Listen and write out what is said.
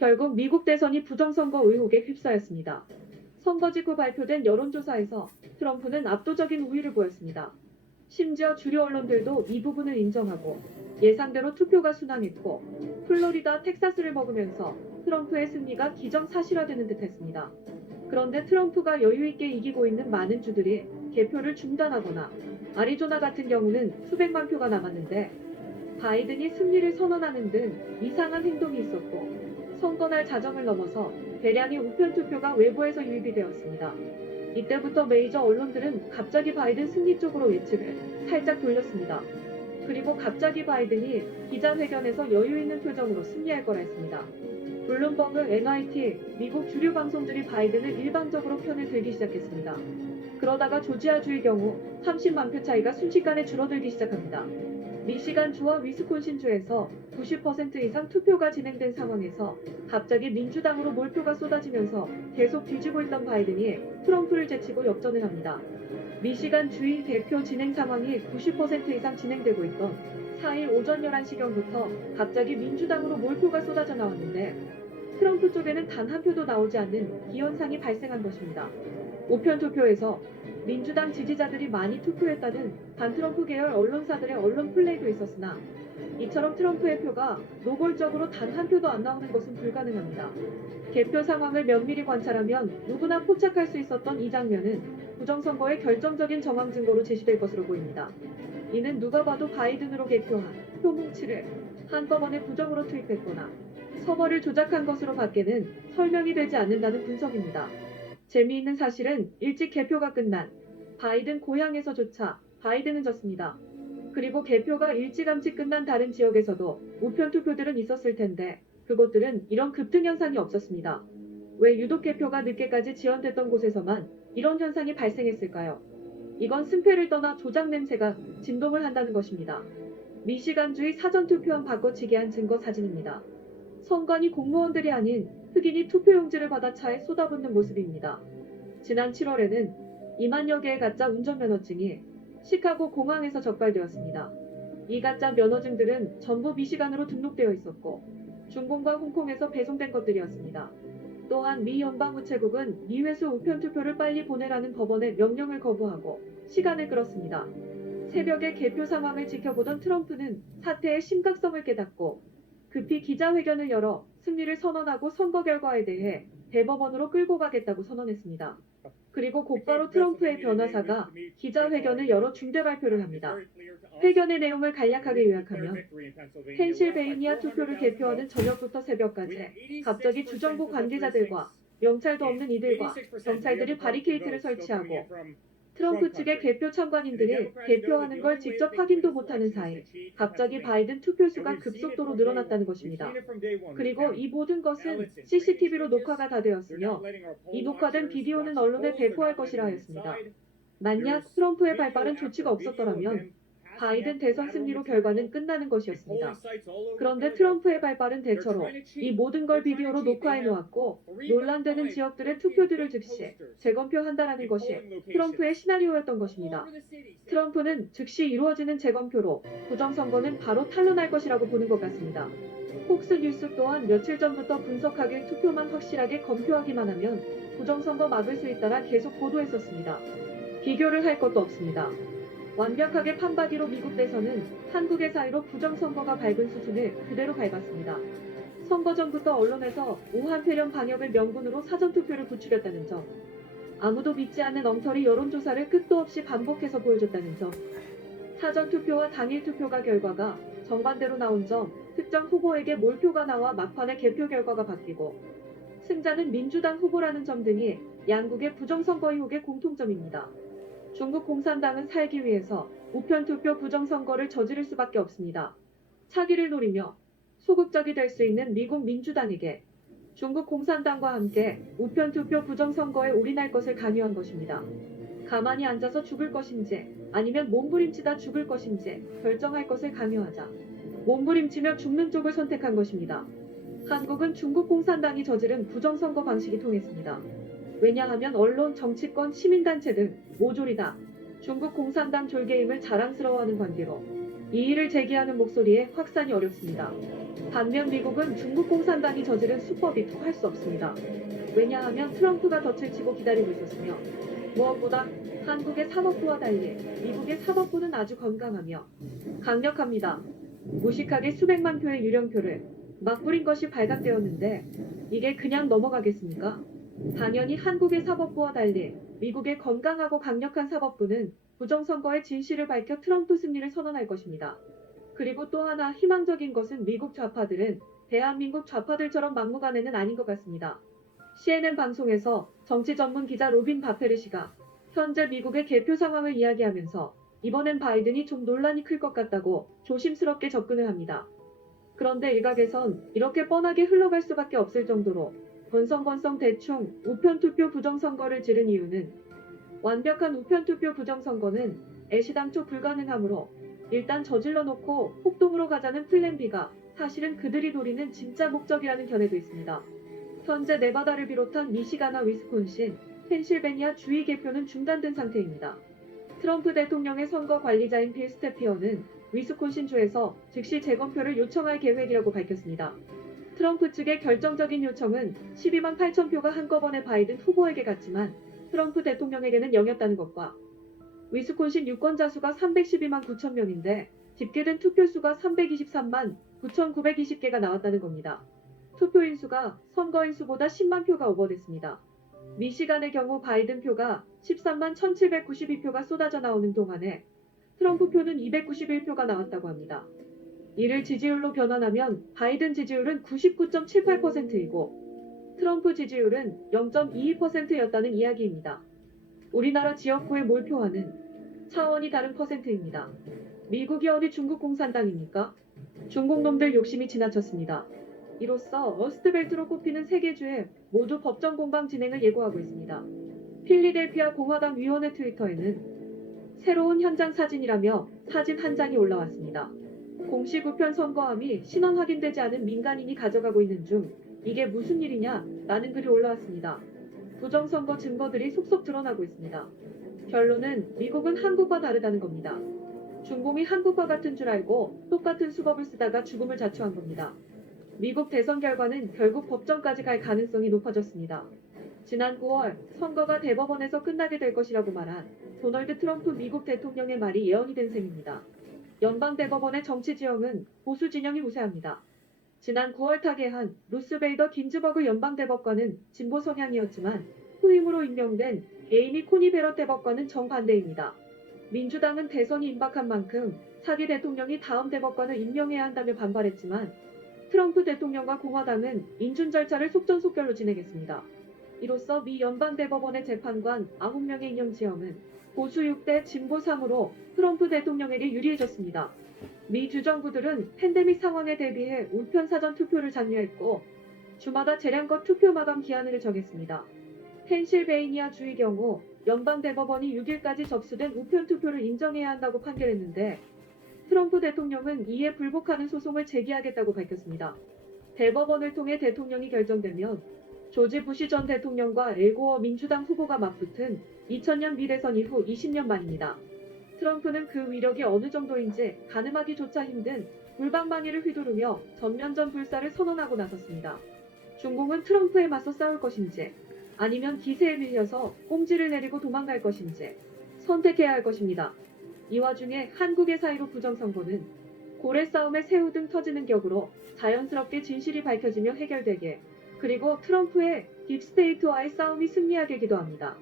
결국 미국 대선이 부정선거 의혹에 휩싸였습니다. 선거 직후 발표된 여론조사에서 트럼프는 압도적인 우위를 보였습니다. 심지어 주류 언론들도 이 부분을 인정하고 예상대로 투표가 순항했고 플로리다, 텍사스를 먹으면서 트럼프의 승리가 기정사실화되는 듯했습니다. 그런데 트럼프가 여유있게 이기고 있는 많은 주들이 개표를 중단하거나 아리조나 같은 경우는 수백만 표가 남았는데 바이든이 승리를 선언하는 등 이상한 행동이 있었고 선거날 자정을 넘어서 대량의 우편 투표가 외부에서 유입이 되었습니다. 이때부터 메이저 언론들은 갑자기 바이든 승리 쪽으로 예측을 살짝 돌렸습니다. 그리고 갑자기 바이든이 기자회견에서 여유있는 표정으로 승리할 거라 했습니다. 블룸버그, NYT, 미국 주류 방송들이 바이든을 일방적으로 편을 들기 시작했습니다. 그러다가 조지아주의 경우 30만 표 차이가 순식간에 줄어들기 시작합니다. 미시간주와 위스콘신주에서 90% 이상 투표가 진행된 상황에서 갑자기 민주당으로 몰표가 쏟아지면서 계속 뒤지고 있던 바이든이 트럼프를 제치고 역전을 합니다. 미시간 주의 개표 진행 상황이 90% 이상 진행되고 있던 4일 오전 11시경부터 갑자기 민주당으로 몰표가 쏟아져 나왔는데 트럼프 쪽에는 단 한 표도 나오지 않는 기현상이 발생한 것입니다. 우편 투표에서 민주당 지지자들이 많이 투표했다는 반트럼프 계열 언론사들의 언론 플레이도 있었으나 이처럼 트럼프의 표가 노골적으로 단 한 표도 안 나오는 것은 불가능합니다. 개표 상황을 면밀히 관찰하면 누구나 포착할 수 있었던 이 장면은 부정선거의 결정적인 정황 증거로 제시될 것으로 보입니다. 이는 누가 봐도 바이든으로 개표한 표 뭉치를 한꺼번에 부정으로 투입했거나 서버를 조작한 것으로 밖에는 설명이 되지 않는다는 분석입니다. 재미있는 사실은 일찍 개표가 끝난 바이든 고향에서조차 바이든은 졌습니다. 그리고 개표가 일찌감치 끝난 다른 지역에서도 우편 투표들은 있었을 텐데 그곳들은 이런 급등 현상이 없었습니다. 왜 유독 개표가 늦게까지 지연됐던 곳에서만 이런 현상이 발생했을까요? 이건 승패를 떠나 조작 냄새가 진동을 한다는 것입니다. 미시간주의 사전투표함 바꿔치기 한 증거 사진입니다. 선관위 공무원들이 아닌 흑인이 투표용지를 받아 차에 쏟아붓는 모습입니다. 지난 7월에는 2만여 개의 가짜 운전면허증이 시카고 공항에서 적발되었습니다. 이 가짜 면허증들은 전부 미시간으로 등록되어 있었고 중공과 홍콩에서 배송된 것들이었습니다. 또한 미 연방우체국은 미회수 우편투표를 빨리 보내라는 법원의 명령을 거부하고 시간을 끌었습니다. 새벽에 개표 상황을 지켜보던 트럼프는 사태의 심각성을 깨닫고 급히 기자회견을 열어 승리를 선언하고 선거 결과에 대해 대법원으로 끌고 가겠다고 선언했습니다. 그리고 곧바로 트럼프의 변호사가 기자회견을 열어 중대 발표를 합니다. 회견의 내용을 간략하게 요약하면 펜실베이니아 투표를 개표하는 저녁부터 새벽까지 갑자기 주정부 관계자들과 명찰도 없는 이들과 경찰들이 바리케이트를 설치하고 트럼프 측의 개표 참관인들이 개표하는 걸 직접 확인도 못하는 사이 갑자기 바이든 투표수가 급속도로 늘어났다는 것입니다. 그리고 이 모든 것은 CCTV로 녹화가 다 되었으며 이 녹화된 비디오는 언론에 배포할 것이라 하였습니다. 만약 트럼프의 발빠른 조치가 없었더라면 바이든 대선 승리로 결과는 끝나는 것이었습니다. 그런데 트럼프의 발빠른 대처로 이 모든 걸 비디오로 녹화해 놓았고 논란되는 지역들의 투표들을 즉시 재검표한다라는 것이 트럼프의 시나리오였던 것입니다. 트럼프는 즉시 이루어지는 재검표로 부정선거는 바로 탄로날 것이라고 보는 것 같습니다. 폭스뉴스 또한 며칠 전부터 분석하길 투표만 확실하게 검표하기만 하면 부정선거 막을 수 있다라 계속 보도했었습니다. 비교를 할 것도 없습니다. 완벽하게 판박이로 미국 대선은 한국의 사이로 부정선거가 밟은 수순을 그대로 밟았습니다. 선거 전부터 언론에서 오한폐렴 방역을 명분으로 사전투표를 부추겼다는 점, 아무도 믿지 않는 엉터리 여론조사를 끝도 없이 반복해서 보여줬다는 점, 사전투표와 당일투표가 결과가 정반대로 나온 점, 특정 후보에게 몰표가 나와 막판에 개표 결과가 바뀌고 승자는 민주당 후보라는 점 등이 양국의 부정선거 의혹의 공통점입니다. 중국 공산당은 살기 위해서 우편투표 부정선거를 저지를 수밖에 없습니다. 차기를 노리며 소극적이 될 수 있는 미국 민주당에게 중국 공산당과 함께 우편투표 부정선거에 올인할 것을 강요한 것입니다. 가만히 앉아서 죽을 것인지 아니면 몸부림치다 죽을 것인지 결정할 것을 강요하자 몸부림치며 죽는 쪽을 선택한 것입니다. 한국은 중국 공산당이 저지른 부정선거 방식이 통했습니다. 왜냐하면 언론, 정치권, 시민단체 등 모조리 다 중국 공산당 졸개임을 자랑스러워하는 관계로 이의를 제기하는 목소리에 확산이 어렵습니다. 반면 미국은 중국 공산당이 저지른 수법이 통할 수 없습니다. 왜냐하면 트럼프가 덫을 치고 기다리고 있었으며 무엇보다 한국의 사법부와 달리 미국의 사법부는 아주 건강하며 강력합니다. 무식하게 수백만 표의 유령표를 막 뿌린 것이 발각되었는데 이게 그냥 넘어가겠습니까? 당연히 한국의 사법부와 달리 미국의 건강하고 강력한 사법부는 부정선거의 진실을 밝혀 트럼프 승리를 선언할 것입니다. 그리고 또 하나 희망적인 것은 미국 좌파들은 대한민국 좌파들처럼 막무가내는 아닌 것 같습니다. CNN 방송에서 정치 전문 기자 로빈 바페르시가 현재 미국의 개표 상황을 이야기하면서 이번엔 바이든이 좀 논란이 클 것 같다고 조심스럽게 접근을 합니다. 그런데 일각에선 이렇게 뻔하게 흘러갈 수밖에 없을 정도로 건성건성 대충 우편투표 부정선거를 지른 이유는 완벽한 우편투표 부정선거는 애시당초 불가능하므로 일단 저질러 놓고 폭동으로 가자는 플랜 B가 사실은 그들이 노리는 진짜 목적이라는 견해도 있습니다. 현재 네바다를 비롯한 미시가나 위스콘신, 펜실베니아 주의 개표는 중단된 상태입니다. 트럼프 대통령의 선거 관리자인 빌 스테피어는 위스콘신주에서 즉시 재검표를 요청할 계획이라고 밝혔습니다. 트럼프 측의 결정적인 요청은 12만 8천 표가 한꺼번에 바이든 후보에게 갔지만 트럼프 대통령에게는 0이었다는 것과 위스콘신 유권자 수가 312만 9천 명인데 집계된 투표수가 323만 9,920개가 나왔다는 겁니다. 투표인 수가 선거인 수보다 10만 표가 오버됐습니다. 미시간의 경우 바이든 표가 13만 1,792표가 쏟아져 나오는 동안에 트럼프 표는 291표가 나왔다고 합니다. 이를 지지율로 변환하면 바이든 지지율은 99.78%이고 트럼프 지지율은 0.22%였다는 이야기입니다. 우리나라 지역구의 몰표와는 차원이 다른 퍼센트입니다. 미국이 어디 중국 공산당입니까? 중국 놈들 욕심이 지나쳤습니다. 이로써 어스트벨트로 꼽히는 세 개 주에 모두 법정 공방 진행을 예고하고 있습니다. 필리델피아 공화당 위원회 트위터에는 새로운 현장 사진이라며 사진 한 장이 올라왔습니다. 공식 우편 선거함이 신원 확인되지 않은 민간인이 가져가고 있는 중 이게 무슨 일이냐 라는 글이 올라왔습니다. 부정선거 증거들이 속속 드러나고 있습니다. 결론은 미국은 한국과 다르다는 겁니다. 중공이 한국과 같은 줄 알고 똑같은 수법을 쓰다가 죽음을 자초한 겁니다. 미국 대선 결과는 결국 법정까지 갈 가능성이 높아졌습니다. 지난 9월 선거가 대법원에서 끝나게 될 것이라고 말한 도널드 트럼프 미국 대통령의 말이 예언이 된 셈입니다. 연방대법원의 정치 지형은 보수 진영이 우세합니다. 지난 9월 타계한 루스 베이더 긴즈버그 연방대법관은 진보 성향이었지만 후임으로 임명된 에이미 코니 베럿 대법관은 정반대입니다. 민주당은 대선이 임박한 만큼 차기 대통령이 다음 대법관을 임명해야 한다며 반발했지만 트럼프 대통령과 공화당은 인준 절차를 속전속결로 진행했습니다. 이로써 미 연방대법원의 재판관 9명의 인용 지형은 보수 6대 진보 3으로 트럼프 대통령에게 유리해졌습니다. 미 주정부들은 팬데믹 상황에 대비해 우편 사전 투표를 장려했고 주마다 재량껏 투표 마감 기한을 정했습니다. 펜실베이니아 주의 경우 연방대법원이 6일까지 접수된 우편 투표를 인정해야 한다고 판결했는데 트럼프 대통령은 이에 불복하는 소송을 제기하겠다고 밝혔습니다. 대법원을 통해 대통령이 결정되면 조지 부시 전 대통령과 엘고어 민주당 후보가 맞붙은 2000년 미대선 이후 20년 만입니다. 트럼프는 그 위력이 어느 정도인지 가늠하기조차 힘든 불방망이를 휘두르며 전면전 불사를 선언하고 나섰습니다. 중공은 트럼프에 맞서 싸울 것인지 아니면 기세에 밀려서 꼼지를 내리고 도망갈 것인지 선택해야 할 것입니다. 이 와중에 한국의 사이로 부정선거는 고래 싸움에 새우 등 터지는 격으로 자연스럽게 진실이 밝혀지며 해결되게 그리고 트럼프의 딥스테이트와의 싸움이 승리하게 기도합니다.